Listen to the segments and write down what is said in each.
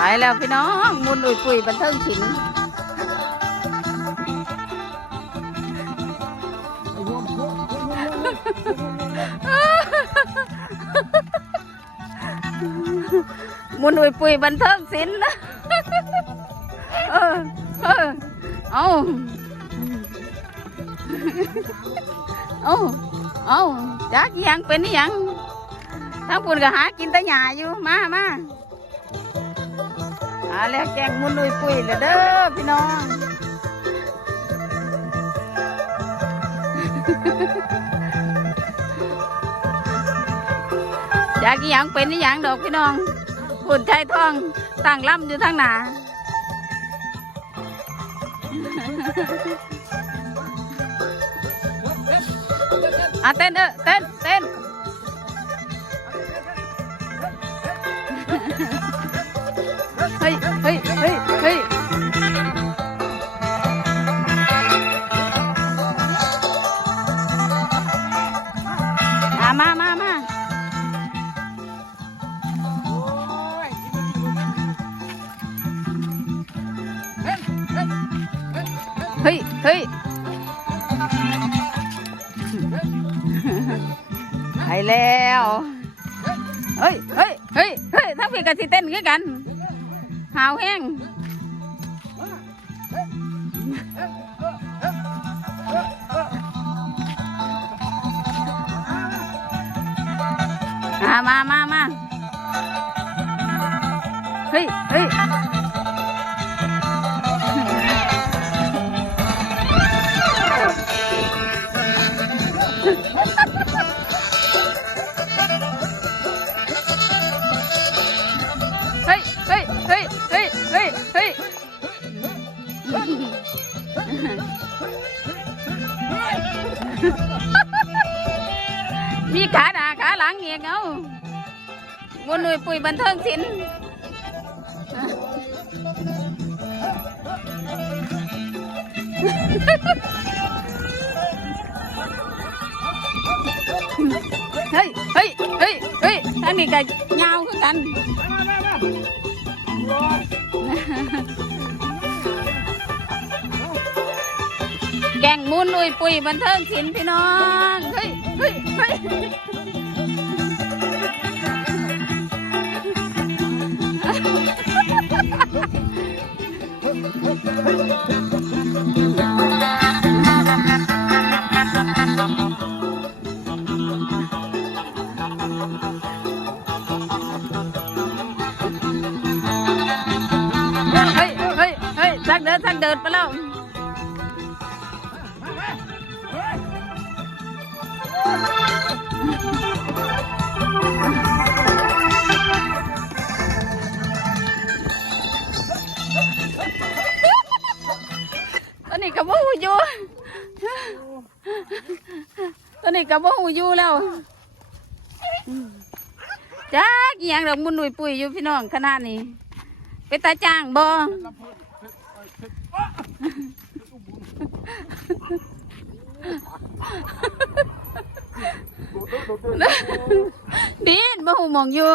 ไปแล้วพี่น้องมุนอุยปุยบันเทิงศิลป์มุนอุยปุยบันเทิงศิลป์นเออเออเอาเอาเอาจักยังเป็นยังทั้งปุ่นก็หากินแต่หญ้าอยู่มามา อาแล้วแกงมุนอุยปุยเลยเด้อพี่น้องอยากอีหยังเป็นอีหยังดอกพี่น้องหุ่นชายทองตั้งล่ำอยู่ทางหนาอะเต้นเออเต้น เฮ้ยเฮ้ยเฮ้ยอะมามามาเฮ้ยเฮ้ยไปแล้ว เฮ้ยเฮ้ยเฮ้ยเฮ้ยทั้งพี่กับสิเต้นคือกัน หาวแห้งอะมามามาเฮ้ยเฮ้ย หน่ยปุ๋ยบันเทิงศิลป์เฮ้ย เฮ้ย เฮ้ย เฮ้ยทางนี้ก็ยาวคือกัน แกงมูนุยปุยบันเทิงศิลป์พี่น้อง เฮ้ย เฮ้ย เฮ้ย はい。 กับว่าหูอยู่แล้วจ้ากี่ยังดอกมุนหนุ่ยปุ๋ยอยู่พี่น้องขนาดนี้ไปตาจ้างบ่ดีนบ่หูมองอยู่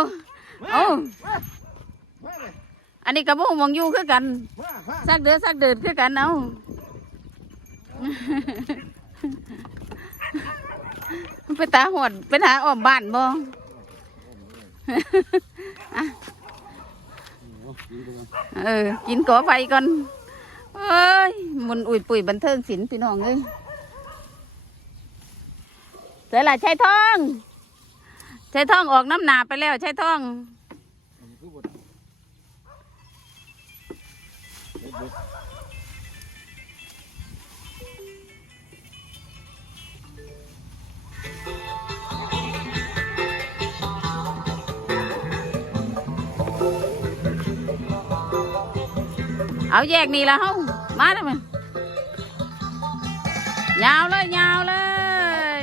เอ้าอันนี้กับบ่หูมองอยู่คือกันสักเดือสักเดือนคือกันเอา ไปตาหอดไปหาอ้อมบ้านบ่อะเออ กินก่อไฟก่อนเอ้ยหมุนอุ่ยปุ๋ยบันเทิงศิลป์พี่น้องเอ้ยเสร็จละใช้ทองใช้ทองออกน้ำหนาไปแล้วใช้ทอง เอาแยกนี่ละเฮ้ามาแล้วมั้ยยาวเลยยาวเลย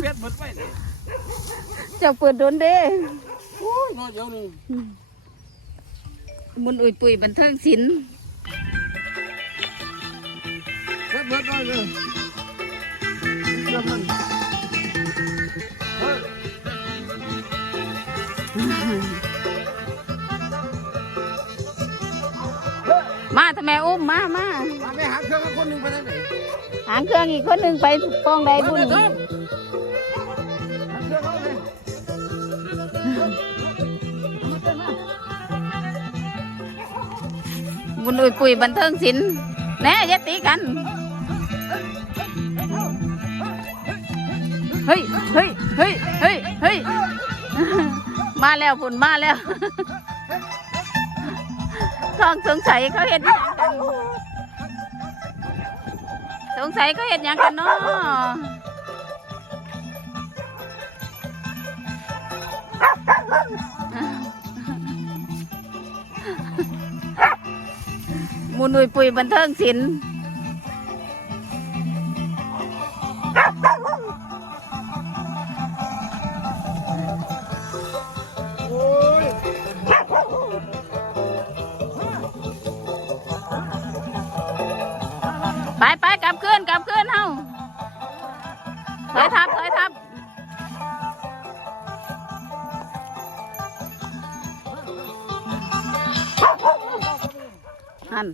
เปียดหมดไปเลยเจ้าเปิดโดนเด้โอ้ยน้อยเดียวหนึงมุนอุ่ยปุ๋ยบันเทิงศิลป์เปียด เบิดไว้เลยเชื่อมันมาทำไมอุ้มมามามาไปหาเครื่องคนหนึ่งไปได้ไหนหางเครื่องอีกคนหนึ่งไปป้องใดบุญบุญอุยปุ๋ยบันเทิงศิลป์แน่อยตีกัน เฮ้ยเฮ้ยเฮ้ยเฮ้ยเฮ้ยมาแล้วฝุ่นมาแล้วทองสงสัยเขาเห็นยังกันสงสัยเขาเห็นยังกันเนาะมูนุยปุยบันเทิงศิลป์ ถอยทับถอยทับหัน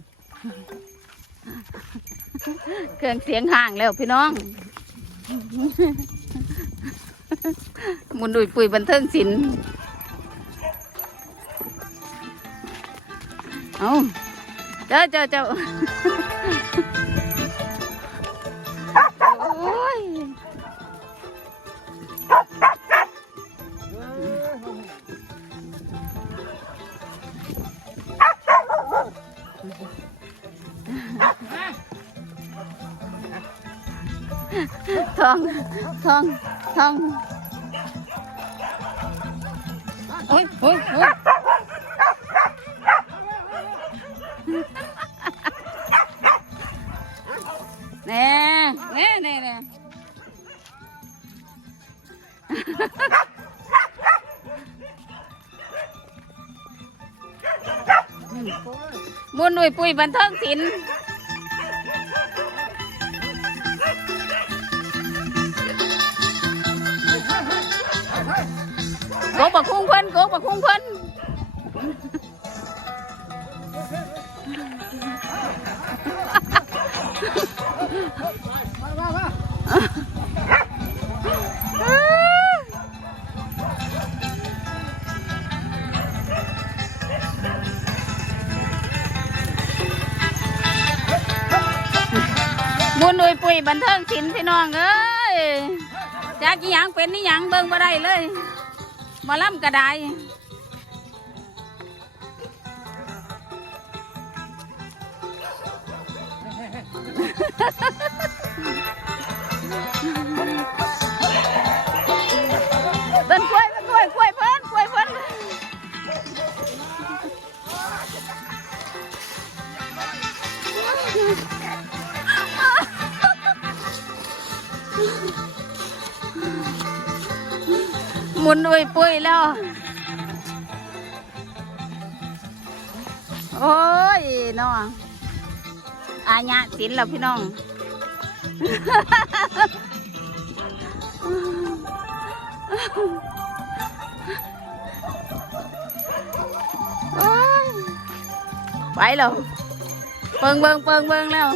เครื่องเสียงห่างแล้วพี่น้อง มุนดุยปุยบันเทิงศิลป์เอาเจ้าเจ้าเจ้า ทองทองทองโอ้ยโอ้ยโอ้ยแน่แน่แน่แน่มุนหนุ่ยปุยบันเทิงศิลป์โกบักคุ้งเพิ่นกกบักคุ้งเพิ่นมามามามุนหนุ่ยปุยบันเทิงศิลป์พี่น้องเอ้ยจากกี่ยังเป็นนี่ยังเบิ่งบ่ได้เลย มาล่ำกระไดต้ นอุยปุยแล้ว โอ้ยน้องอาญะศิลป์แล้วพี่น้อง ไปแล้วเปิงเบิงเปิงเบิงแล้ว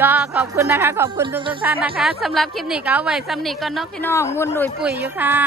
ก็ขอบคุณนะคะ ขอบคุณทุกๆท่านนะคะสำหรับคลิปนี้ก็เอาไว้สำนีก็นเนาะพี่น้องมุนดุยปุ๋ยอยู่ค่ะ